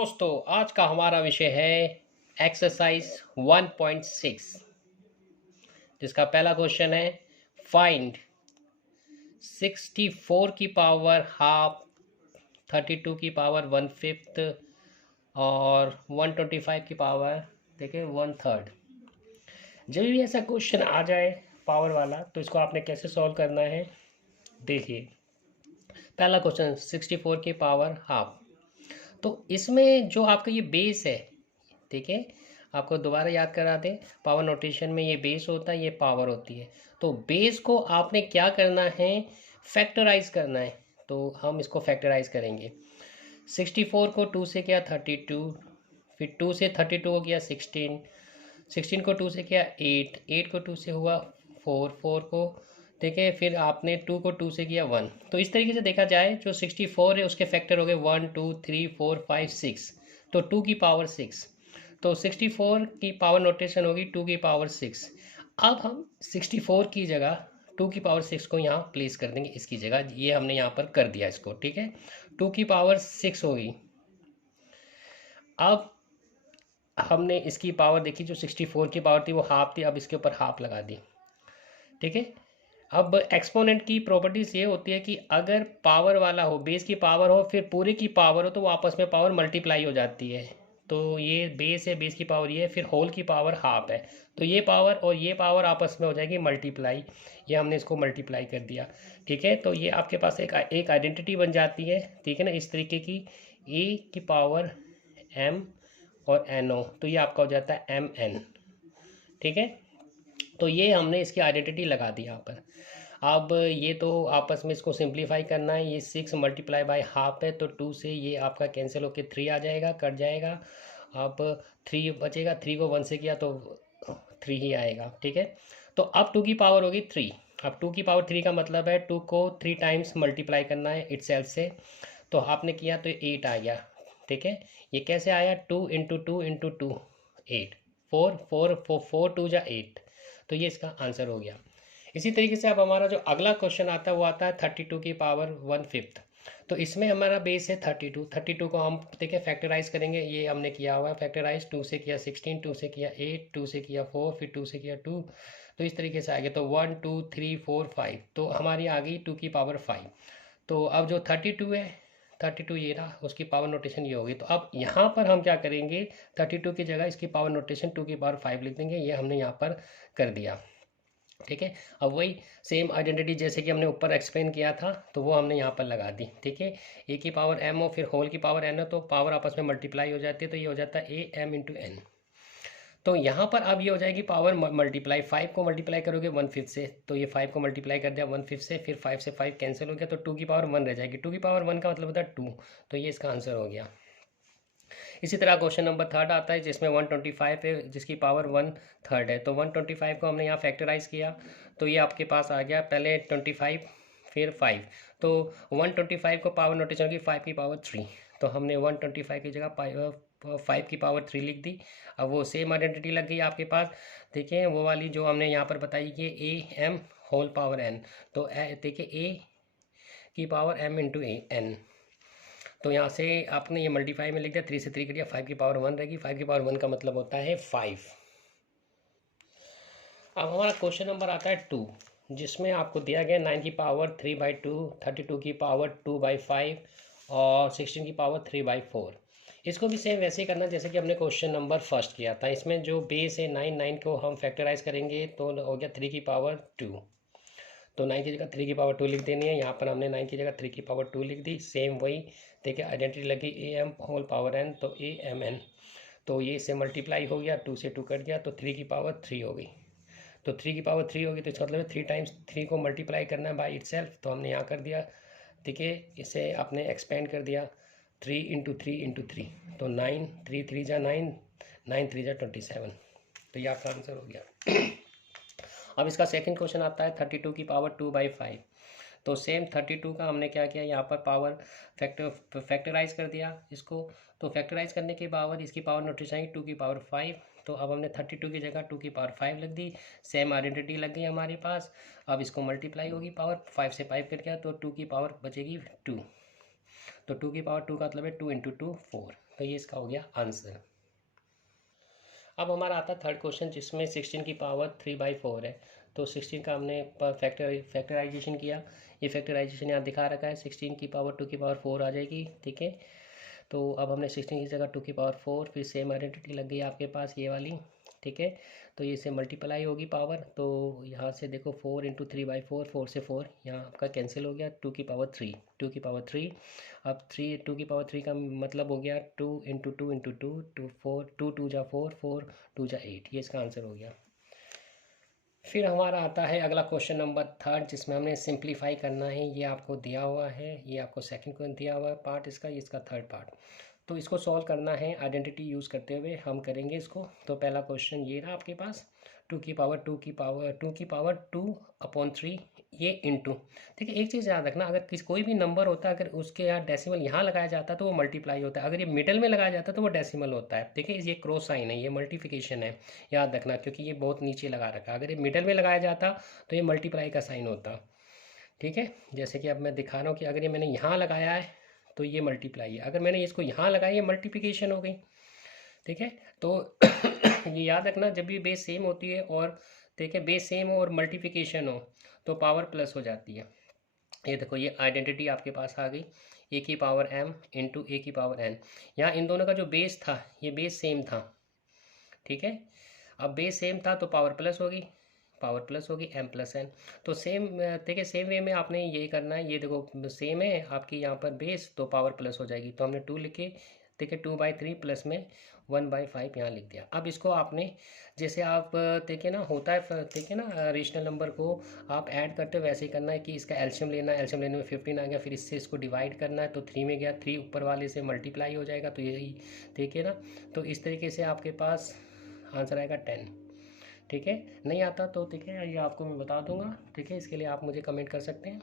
दोस्तों, आज का हमारा विषय है एक्सरसाइज 1.6, जिसका पहला क्वेश्चन है फाइंड 64 की पावर हाफ, 32 की पावर 1/5 और 125 की पावर देखिए 1/3। जब भी ऐसा क्वेश्चन आ जाए पावर वाला तो इसको आपने कैसे सॉल्व करना है। देखिए, पहला क्वेश्चन 64 की पावर हाफ। तो इसमें जो आपका ये बेस है, ठीक है, आपको दोबारा याद करा दें, पावर नोटेशन में ये बेस होता है, ये पावर होती है। तो बेस को आपने क्या करना है, फैक्टराइज करना है। तो हम इसको फैक्टराइज करेंगे। 64 को 2 से किया 32, फिर 2 से 32 को किया 16, 16 को 2 से किया 8, 8 को 2 से हुआ 4, 4 को देखिए, फिर आपने 2 को 2 से किया 1। तो इस तरीके से देखा जाए, जो 64 है उसके फैक्टर हो गए 1 2 3 4 5 6, तो 2 की पावर 6। तो 64 की पावर नोटेशन होगी 2 की पावर 6। अब हम 64 की जगह 2 की पावर 6 को यहाँ प्लेस कर देंगे, इसकी जगह। ये हमने यहाँ पर कर दिया इसको, ठीक है। 2 की पावर 6 होगी। अब हमने इसकी पावर देखी, जो 64 की पावर थी वो हाफ थी, अब इसके ऊपर हाफ लगा दी, ठीक है। अब एक्सपोनेंट की प्रॉपर्टीज ये होती है कि अगर पावर वाला हो, बेस की पावर हो, फिर पूरे की पावर हो, तो वो आपस में पावर मल्टीप्लाई हो जाती है। तो ये बेस है, बेस की पावर ये है, फिर होल की पावर हाफ है, तो ये पावर और ये पावर आपस में हो जाएगी मल्टीप्लाई। ये हमने इसको मल्टीप्लाई कर दिया, ठीक है। तो ये आपके पास एक आइडेंटिटी बन जाती है, ठीक है ना, इस तरीके की। ए की पावर एम और एन ओ, तो ये आपका हो जाता है एम एन, ठीक है। तो ये हमने इसकी आइडेंटिटी लगा दी यहाँ पर। अब ये तो आपस में इसको सिंप्लीफाई करना है। ये 6 मल्टीप्लाई बाय हाफ है, तो 2 से ये आपका कैंसिल होकर 3 आ जाएगा, कट जाएगा। अब 3 बचेगा, 3 को 1 से किया तो 3 ही आएगा, ठीक है। तो अब 2 की पावर होगी 3। अब 2 की पावर 3 का मतलब है 2 को 3 टाइम्स मल्टीप्लाई करना है इटसेल्फ से। तो आपने किया तो 8 आ गया, ठीक है। ये कैसे आया, 2 इंटू 2 इंटू 2 8, 4 4 4 4 2 जा 8। तो ये इसका आंसर हो गया। इसी तरीके से अब हमारा जो अगला क्वेश्चन आता है वो आता है 32 की पावर 1/5। तो इसमें हमारा बेस है 32। 32 को हम देखिए फैक्टराइज करेंगे, ये हमने किया हुआ है फैक्टराइज। 2 से किया 16, 2 से किया 8, 2 से किया 4, फिर 2 से किया 2। तो इस तरीके से आ गया। तो 1 2 3 4 5, तो हमारी आ गई 2 की पावर 5। तो अब जो 32 है, 32 ये रहा, उसकी पावर नोटेशन ये होगी। तो अब यहाँ पर हम क्या करेंगे, 32 की जगह इसकी पावर नोटेशन 2 की पावर 5 लिख देंगे। ये हमने यहाँ पर कर दिया, ठीक है। अब वही सेम आइडेंटिटी जैसे कि हमने ऊपर एक्सप्लेन किया था, तो वो हमने यहाँ पर लगा दी, ठीक है। ए की पावर एम हो, फिर होल की पावर एन हो, तो पावर आपस में मल्टीप्लाई हो जाती है, तो ये हो जाता है ए एम इंटू एन। तो यहाँ पर अब ये हो जाएगी पावर मल्टीप्लाई। 5 को मल्टीप्लाई करोगे 1/5 से, तो ये 5 को मल्टीप्लाई कर दिया 1/5 से, फिर 5 से 5 कैंसिल हो गया, तो 2 की पावर 1 रह जाएगी। 2 की पावर 1 का मतलब होता है 2। तो ये इसका आंसर हो गया। इसी तरह क्वेश्चन नंबर 3 आता है, जिसमें 125 है, जिसकी पावर 1/3 है। तो 125 को हमने यहाँ फैक्टराइज किया, तो ये आपके पास आ गया, पहले 25 फिर 5। तो 125 को पावर नोटेशन की 5 की पावर 3। तो हमने 125 की जगह 5 की पावर 3 लिख दी। अब वो सेम आइडेंटिटी लग गई आपके पास, देखिए वो वाली जो हमने यहाँ पर बताई कि A M whole power N. तो देखिए ए की power M into A N. तो यहाँ से आपने ये मल्टीप्लाई में लिख दिया, 3 से 3 करिए, 5 की पावर 1 रहेगी। 5 की पावर 1 का मतलब होता है 5। अब हमारा क्वेश्चन नंबर आता है 2, जिसमें आपको दिया गया 9 की पावर 3/2, 32 की पावर 2/5 और 16 की पावर 3/4। इसको भी सेम वैसे ही करना जैसे कि हमने क्वेश्चन नंबर फर्स्ट किया था। इसमें जो बेस है 9, 9 को हम फैक्टराइज करेंगे, तो हो गया 3 की पावर 2। तो 9 की जगह 3 की पावर 2 लिख देनी है। यहाँ पर हमने 9 की जगह 3 की पावर 2 लिख दी। सेम वही देखिए आइडेंटिटी लगी, A M whole power N, तो ए एम एन। तो ये इससे मल्टीप्लाई हो गया, 2 से 2 कट गया, तो 3 की पावर 3 हो गई। तो 3 की पावर 3 होगी, तो इसका मतलब 3 टाइम्स 3 को मल्टीप्लाई करना है बाई इटसेल्फ। तो हमने यहाँ कर दिया, देखिए इसे आपने एक्सपेंड कर दिया, 3 इंटू 3 इंटू 3। तो 9, 3 3 जा 9, 9 3 जा 27। तो ये आपका आंसर हो गया। अब इसका सेकंड क्वेश्चन आता है 32 की पावर 2/5। तो सेम 32 का हमने क्या किया, यहाँ पर पावर फैक्टराइज कर दिया इसको। तो फैक्टराइज करने के बाद इसकी पावर नोटेशन आई 2 की पावर 5। तो अब हमने 32 की जगह 2 की पावर 5 लग दी। सेम आइडेंटिटी लग गई हमारे पास। अब इसको मल्टीप्लाई होगी, पावर 5 से 5 कर गया, तो 2 की पावर बचेगी 2। तो 2 की पावर 2 का मतलब है 2 इंटू 2 4। तो ये इसका हो गया आंसर। अब हमारा आता है थर्ड क्वेश्चन, जिसमें 16 की पावर 3/4 है। तो 16 का हमने फैक्टराइजेशन किया। ये फैक्टराइजेशन यहाँ दिखा रखा है, 16 की पावर 2 की पावर 4 आ जाएगी, ठीक है। तो अब हमने 16 की जगह 2 की पावर 4, फिर सेम आइडेंटिटी लग गई आपके पास ये वाली, ठीक है। तो ये से मल्टीप्लाई होगी पावर, तो यहाँ से देखो 4 इंटू 3/4, 4 से 4 यहाँ आपका कैंसिल हो गया, 2 की पावर 3, 2 की पावर 3। अब 2 की पावर 3 का मतलब हो गया 2 इंटू 2 इंटू 2, 4, 2 2 जा 4, 4 2 जा 8, ये इसका आंसर हो गया। फिर हमारा आता है अगला क्वेश्चन नंबर थर्ड, जिसमें हमने सिंप्लीफाई करना है। ये आपको दिया हुआ है, ये आपको सेकंड को दिया हुआ है पार्ट इसका, ये इसका थर्ड पार्ट। तो इसको सॉल्व करना है आइडेंटिटी यूज़ करते हुए, हम करेंगे इसको। तो पहला क्वेश्चन ये रहा आपके पास, 2 ये इंटू, ठीक है। एक चीज़ याद रखना, अगर कोई भी नंबर होता है, अगर उसके यहाँ डेसिमल यहाँ लगाया जाता है तो वो मल्टीप्लाई होता है, अगर ये मिडल में लगाया जाता है तो वो डेसिमल होता है, ठीक है। ये क्रॉस साइन है, ये मल्टीप्लिकेशन है, याद रखना, क्योंकि ये बहुत नीचे लगा रखा है। अगर ये मिडल में लगाया जाता तो ये मल्टीप्लाई का साइन होता, ठीक है। जैसे कि अब मैं दिखा रहा हूँ कि अगर ये मैंने यहाँ लगाया है तो ये मल्टीप्लाई है, अगर मैंने इसको यहाँ लगाया ये मल्टीप्लिकेशन हो गई, ठीक है। तो ये याद रखना, जब भी बेस सेम होती है और ठीक है बेस सेम हो और मल्टीप्लिकेशन हो तो पावर प्लस हो जाती है। ये देखो ये आइडेंटिटी आपके पास आ गई, ए की पावर m इंटू ए की पावर n। यहाँ इन दोनों का जो बेस था ये बेस सेम था, ठीक है। अब बेस सेम था तो पावर प्लस होगी, पावर प्लस होगी m प्लस n। तो सेम देखिए सेम वे में आपने यही करना है। ये देखो सेम है आपकी यहाँ पर बेस, तो पावर प्लस हो जाएगी, तो हमने 2 लिखे, ठीक है। 2/3 प्लस में 1/5 यहाँ लिख दिया। अब इसको आपने जैसे आप देखिए ना होता है, ठीक है ना, रेशनल नंबर को आप ऐड करते हो वैसे ही करना है कि इसका एल्शियम लेना है, एल्शियम लेने में 15 आ गया, फिर इससे इसको डिवाइड करना है, तो 3 में गया, 3 ऊपर वाले से मल्टीप्लाई हो जाएगा, तो यही, ठीक है ना। तो इस तरीके से आपके पास आंसर आएगा 10, ठीक है। नहीं आता तो ठीक है ये आपको मैं बता दूंगा, ठीक है, इसके लिए आप मुझे कमेंट कर सकते हैं।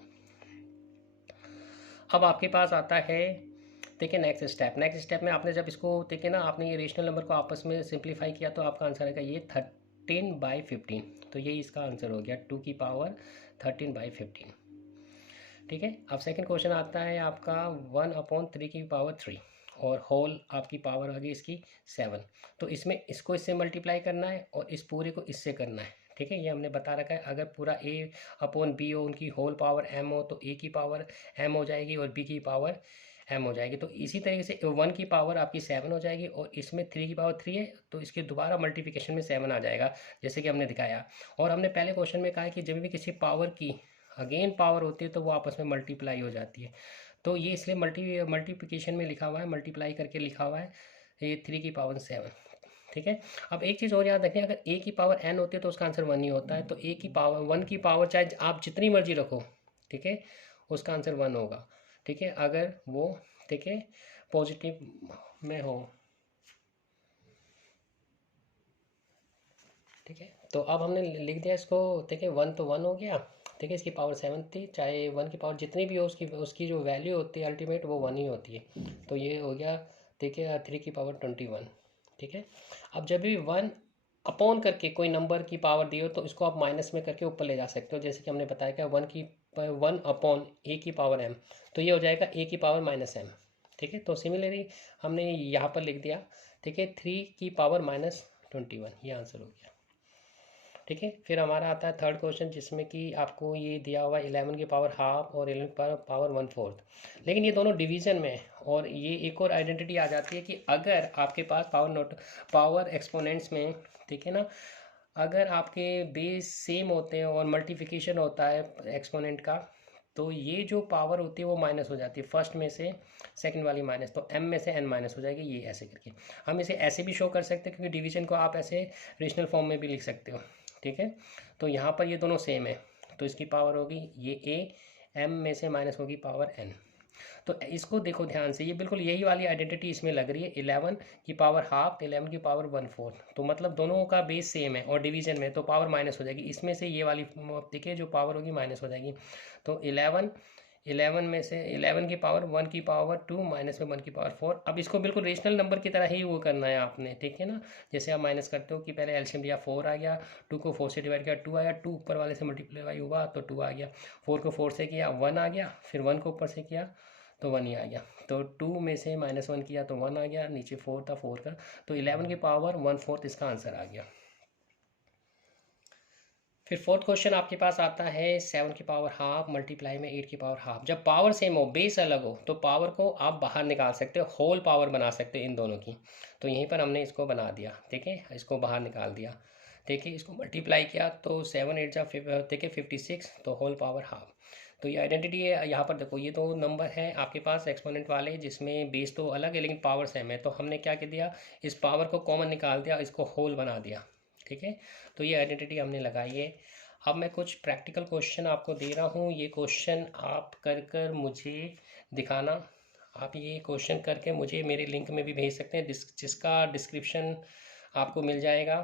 अब आपके पास आता है, ठीक है, नेक्स्ट स्टेप में आपने जब इसको, ठीक है ना, आपने ये रेशनल नंबर को आपस में सिंप्लीफाई किया तो आपका आंसर आएगा ये 13/15। तो यही इसका आंसर हो गया, 2 की पावर 13/15, ठीक है। अब सेकंड क्वेश्चन आता है आपका 1/3 की पावर 3 और होल आपकी पावर आ गई इसकी 7। तो इसमें इसको इससे मल्टीप्लाई करना है और इस पूरे को इससे करना है, ठीक है। ये हमने बता रखा है, अगर पूरा a/b हो, उनकी होल पावर m हो, तो a की पावर m हो जाएगी और b की पावर m हो जाएगी। तो इसी तरीके से 1 की पावर आपकी 7 हो जाएगी और इसमें 3 की पावर 3 है, तो इसके दोबारा मल्टीप्लिकेशन में 7 आ जाएगा, जैसे कि हमने दिखाया। और हमने पहले क्वेश्चन में कहा है कि जब भी किसी पावर की अगेन पावर होती है तो वो आपस में मल्टीप्लाई हो जाती है। तो ये इसलिए मल्टीप्लिकेशन में लिखा हुआ है, मल्टीप्लाई करके लिखा हुआ है, ये 3 की पावर 7, ठीक है। अब एक चीज़ और याद रखें, अगर a की पावर n होती है तो उसका आंसर 1 ही होता है। तो a की पावर 1 की पावर चाहे आप जितनी मर्जी रखो, ठीक है, उसका आंसर 1 होगा, ठीक है, अगर वो, ठीक है, पॉजिटिव में हो, ठीक है। तो अब हमने लिख दिया इसको, ठीक है, 1 तो 1 हो गया, ठीक है। इसकी पावर 7 थी, चाहे 1 की पावर जितनी भी हो उसकी उसकी जो वैल्यू होती है अल्टीमेट वो 1 ही होती है। तो ये हो गया, ठीक है, 3 की पावर 21, ठीक है। अब जब भी 1 अपॉन करके कोई नंबर की पावर दी हो तो इसको आप माइनस में करके ऊपर ले जा सकते हो, जैसे कि हमने बताया कि 1 अपॉन ए की पावर m, तो ये हो जाएगा a की पावर -m, ठीक है। तो सिमिलरली हमने यहाँ पर लिख दिया, ठीक है, 3 की पावर -21, ये आंसर हो गया, ठीक है। फिर हमारा आता है थर्ड क्वेश्चन, जिसमें कि आपको ये दिया हुआ 11 की पावर हाफ और 11 की पावर 1/4, लेकिन ये दोनों डिवीजन में। और ये एक और आइडेंटिटी आ जाती है कि अगर आपके पास पावर एक्सपोनेंट्स में, ठीक है ना, अगर आपके बेस सेम होते हैं और मल्टीप्लिकेशन होता है एक्सपोनेंट का, तो ये जो पावर होती है वो माइनस हो जाती है, फर्स्ट में से सेकंड वाली माइनस, तो m में से n माइनस हो जाएगी, ये ऐसे करके। हम इसे ऐसे भी शो कर सकते हैं, क्योंकि डिवीजन को आप ऐसे रेशनल फॉर्म में भी लिख सकते हो, ठीक है। तो यहाँ पर ये दोनों सेम है, तो इसकी पावर होगी ये a, m में से माइनस होगी पावर n। तो इसको देखो ध्यान से, ये बिल्कुल यही वाली आइडेंटिटी इसमें लग रही है, 11 की पावर हाफ, 11 की पावर 1/4, तो मतलब दोनों का बेस सेम है और डिवीजन में, तो पावर माइनस हो जाएगी, इसमें से ये वाली देखिए जो पावर होगी माइनस हो जाएगी। तो 11 में से 11 की पावर 1 की पावर 2 माइनस में 1 की पावर 4। अब इसको बिल्कुल रेशनल नंबर की तरह ही वो करना है आपने, ठीक है ना। जैसे आप माइनस करते हो कि पहले एलसीएम लिया, 4 आ गया, 2 को 4 से डिवाइड किया 2 आया, 2 ऊपर वाले से मल्टीप्लाई हुआ तो 2 आ गया, 4 को 4 से किया 1 आ गया, फिर 1 को ऊपर से किया तो 1 ही आ गया। तो 2 में से -1 किया तो 1 आ गया, नीचे 4 था 4 का, तो 11 की पावर 1/4 इसका आंसर आ गया। फिर फोर्थ क्वेश्चन आपके पास आता है 7 की पावर हाफ मल्टीप्लाई में 8 की पावर हाफ। जब पावर सेम हो, बेस अलग हो, तो पावर को आप बाहर निकाल सकते हो, होल पावर बना सकते हो इन दोनों की। तो यहीं पर हमने इसको बना दिया, ठीक है, इसको बाहर निकाल दिया, ठीक है, इसको मल्टीप्लाई किया तो 7 8 जा ठीक है 56, तो होल पावर हाफ। तो ये आइडेंटिटी है। यहाँ पर देखो, ये तो नंबर है आपके पास एक्सपोनेंट वाले जिसमें बेस तो अलग है लेकिन पावर सेम है, तो हमने क्या कर दिया, इस पावर को कॉमन निकाल दिया, इसको होल बना दिया, ठीक है। तो ये आइडेंटिटी हमने लगाई है। अब मैं कुछ प्रैक्टिकल क्वेश्चन आपको दे रहा हूँ, ये क्वेश्चन आप कर मुझे दिखाना। आप ये क्वेश्चन करके मुझे मेरे लिंक में भी भेज सकते हैं जिसका डिस्क्रिप्शन आपको मिल जाएगा।